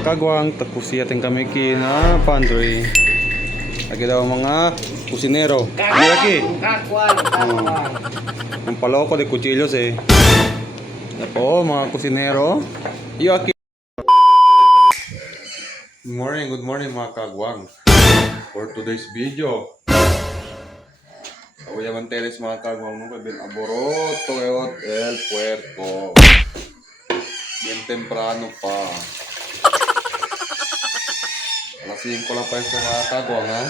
mga kagwang, tapos yatin kami kina pantry. Lagi daw mga kusinero. Lagi. Ang paloko de cuchillos eh. Opo, mga kusinero. Yaki. Good morning mga kagwang. For today's video, voy a manteles mga kagwang nung bien aboroto el puerco. Bien temprano pa. Alas 5 lang pa yung mga kagwang ha.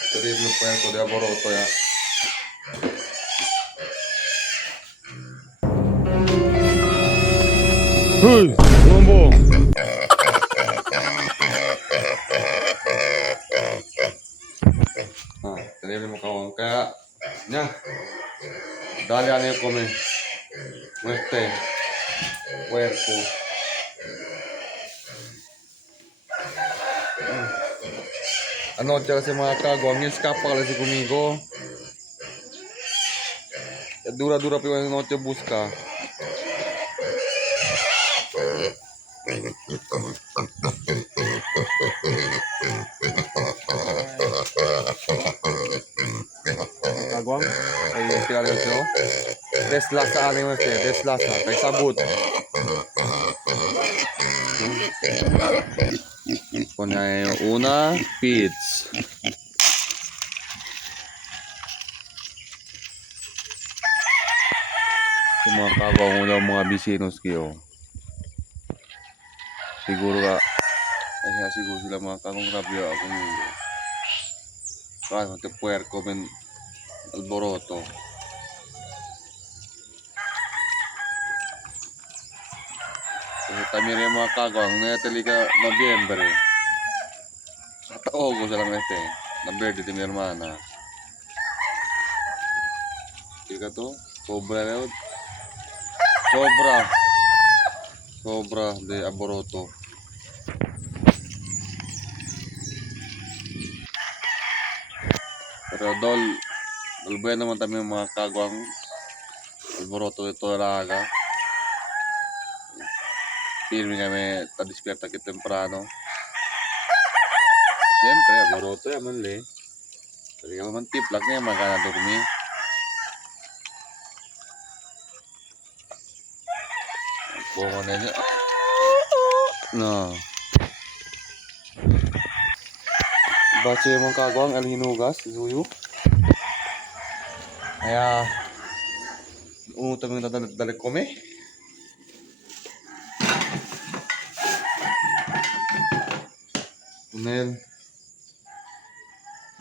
Ito rin yung puerco de aboroto ya. Hey! Mambo! Tenemos mo kawang kaya nya dali ano yung kome puerco anoche kasi mga kagwang yung escapa kasi conmigo dura pa yung noche busca kagwang ay kilala nyo deslasa ano yung deslasa kay sabut kunya yung una pits yung mga kagwang una mga bisinos kayo siguro ka siguro sila mga kagwang rabyo akong kaya te puerco men alboroto kasi kami rin mga kagwang natali ka Nobyembre Ogo sa lang na birthday de mi hermana kika to sobra na yun sobra de aboroto pero buwan naman kami mga kagwang alboroto ito talaga firme kami tadispierta kit temprano siyempre aboroto yaman le kasi ka naman tiplak na yan magana dormi bunga na niya no bache mga kagwang al hinugas suyo kaya umutang na dalag kome Nel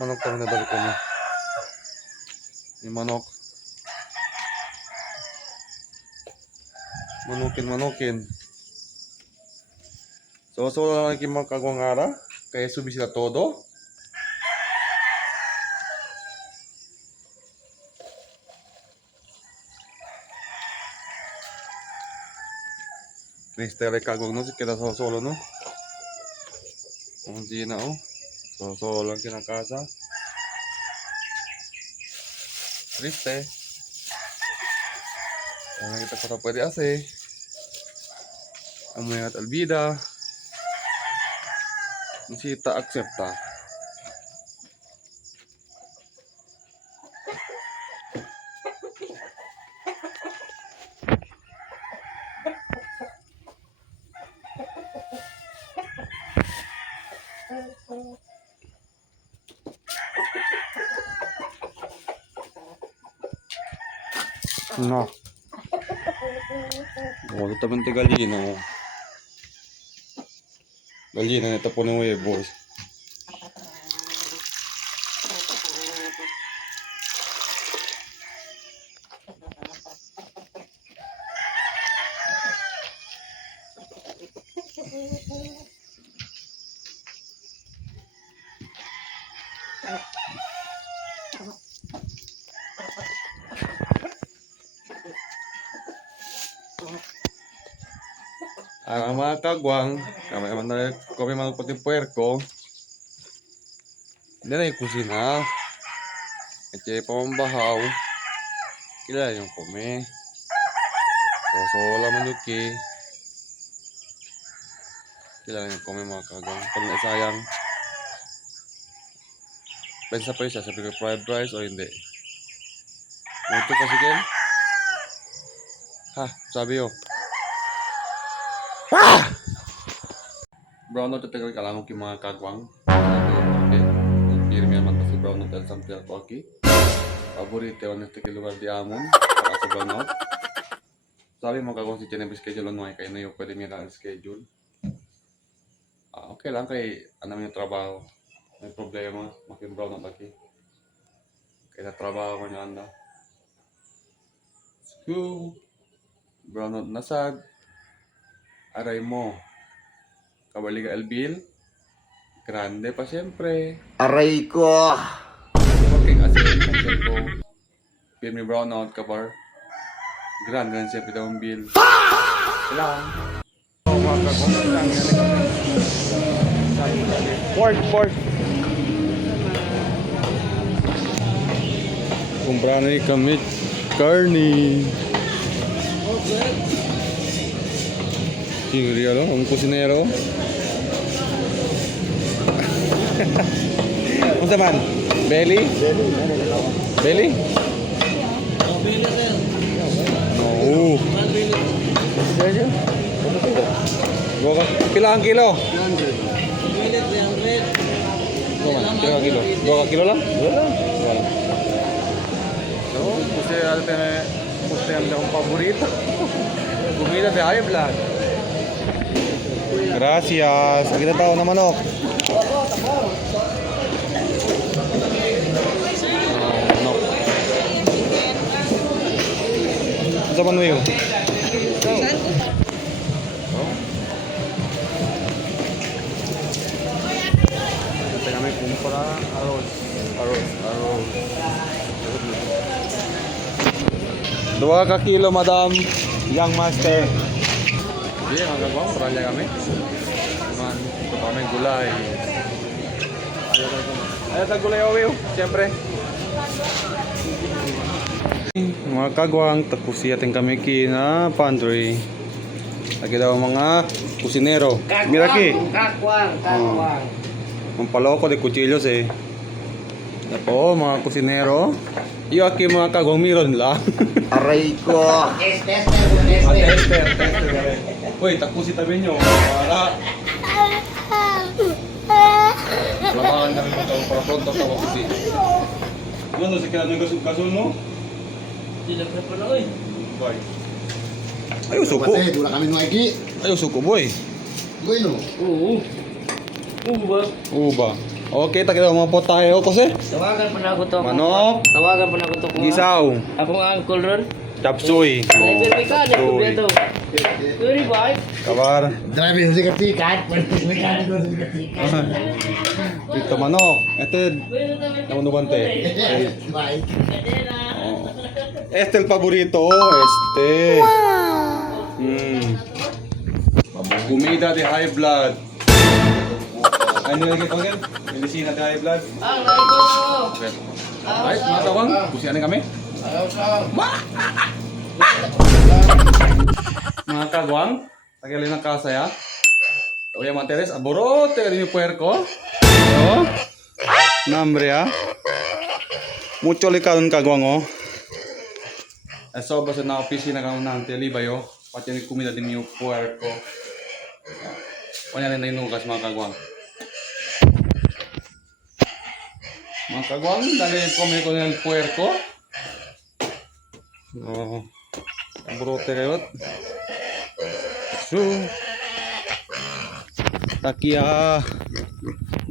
manok kami na dalag kome yung manok manukin so lang yung mga kagwang ara kaya subi sila todo triste rin kagwang no si kita solo no kung di na solo lang kinakasa triste kaya kita pa pwede ase amoy at albida sita aksepta no ito man te galina na ito po ng huevos ang mga kagwang kami mga puting puerco hindi na yung kusina at yung pamambahaw kilala yung kome so laman yung ki Kailangan yung kami mga kagawang. Pag naisayang, pensa pa siya, sabi ko fried rice o hindi. Ito kasi Ken. Ha, sabi yo. Ah! Brown note tagal kalamog yung mga kagwang. Okay. Pirmi naman to si brown note el samtiak ko aki. Paborito on este lugar di amon. Para sa brown note. Sabi mo kagwang si Chinese schedule on mga kayo na yung pwede nila schedule. Okay lang kay ano yung trabaho. May problema. Makin brown note aki. Kaya trabaho ko niya anda. School. Brown note nasad. Aray mo. Kabali ka Elbil. Grande pa siyempre. Aray ko! Working as a cancel ko. Pirmi brown out kabar. Grande rin siyempre daw ang bill. Kailangan. Pork. Kumpra na kami carne. Yung real, ang kusinero. Unsa man? Belly? Belly? Oo. Pila ang kilo? 300. Pila ang kilo? 2 kilo lang? Wala. So, gusto yung akong paborito. Bumila de high blood. Gracias. Kita tahu na manok. Manok. Sa manuyo. Kita kami kumpara arroz. 2 ka kilo, madam. Young master. Iya, magagawang paranya kami. Man, ito kami gulay. Ayaw tayo gulay owiw, siyempre. Mga kagwang, tapusi ating kami kina pantry. Lagi daw mga kusinero. Miraki. Kakwang. Mampaloko de kuchillos eh. Apo, mga kusinero. Iyo aki mga kagwang miron lang. Aray ko! Tester. Uy, tapusi tabi nyo. Para. Labangan kami para pronto sa wakusi. Ano si kaya ng gasol mo? Sila na pala, oy. Boy. Ayaw suko. Wala kami nung Igi. Ayaw suko, boy. Bueno. Oo. Oo ba? Uba. Okay, tayo mga potahe o kasi. Tawagan pa na ako to. Manok. Tawagan pa na ako to. Gisaw. Akong uncle ron. Chapsuy. Ay, pero ka, na ko beto. Very bye. Kabar. Drive sa sikat-sikat. Mechanic ko sa sikat-sikat. Dito manok. Eted. Naman bante. Bye. Este el favorito. Este. Comida de high blood. Ano lagi ko yan? Medicina de high blood. Ang lay ko. Ay, mga tawang. Kusianin kami. Mga kagwang. Tagalin ng kasaya. Oye, Manteres, aborote rin yung puerco. Oh. Nambre, ah. Mucho likalon kagwang, oh. Eso, basta na opisina ka ng telibayo. Pati yung kumida din yung puerco. Kanya rin na inugas, mga kagwang. Mga kagwang, dali kome ko ng puerco. Oh. Aborote kayo. So, takia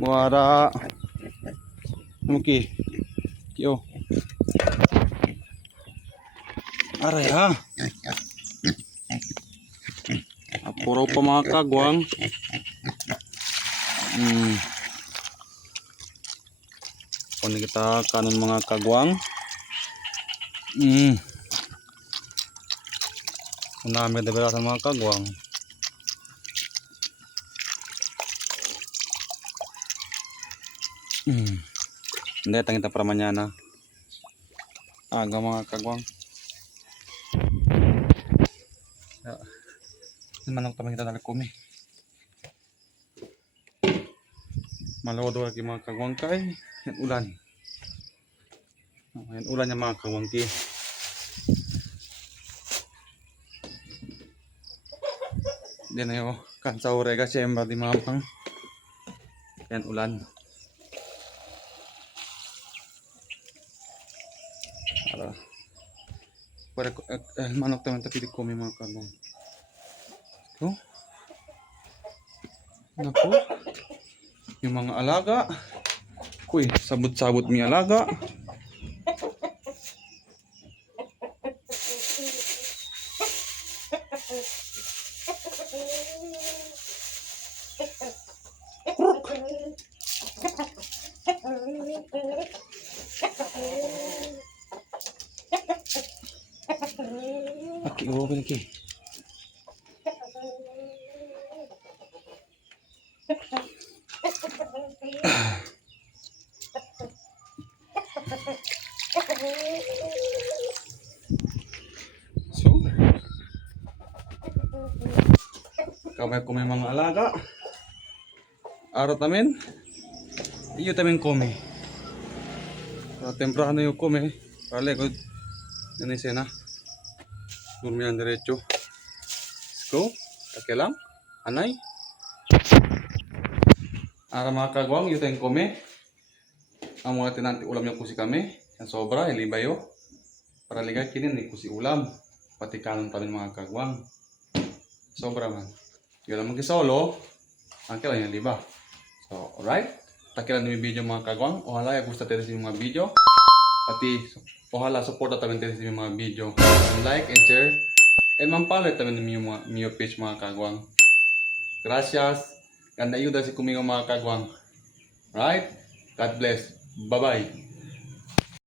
muara muki kyo aray ha apuro pa mga kagwang kung kita kanon mga kagwang kung namin nabirasan mga kagwang hindi, tangita para manyana. Aga mga kagwang. Manok tamang kita dalag kumi. Malawad lagi mga kagwang kay yan ulan. Yan ulan niya mga kagwang ki. Diyan na yung kansaw rega siyemba di mamang. Yan ulan. Para manok teman tapi di kumi mga kagwang. So, naku. Yung mga alaga. Kuy, sabot-sabot mi alaga. Aki, okay lagi. So, kamay ko may mga alaga. Araw tamin. Iyo tamin kome. Temprano yung kome. Para ko yan yung sena. Durmihan diretso. Let's go. Okay lang. Anay. Ara mga kagwang, yung tayong kome. Ang mga tinanti ulam yung kusi kami. Yan sobra, ilibayo. Para ligay kinin, ni kusi ulam. Pati kanon pa rin mga kagwang. Sobra man. Yung lang mag-solo. Ang kailan yung liba. So, alright. Takilan yung video mga kagwang. Ohala, yung gusto tayo sa mga video. Pati, ohala, support natin tayo sa mga video. Like and share. And mampalit natin yung mga page mga kagwang. Gracias. Ganda ayuda si kuming mga kagwang. Right? God bless. Bye-bye.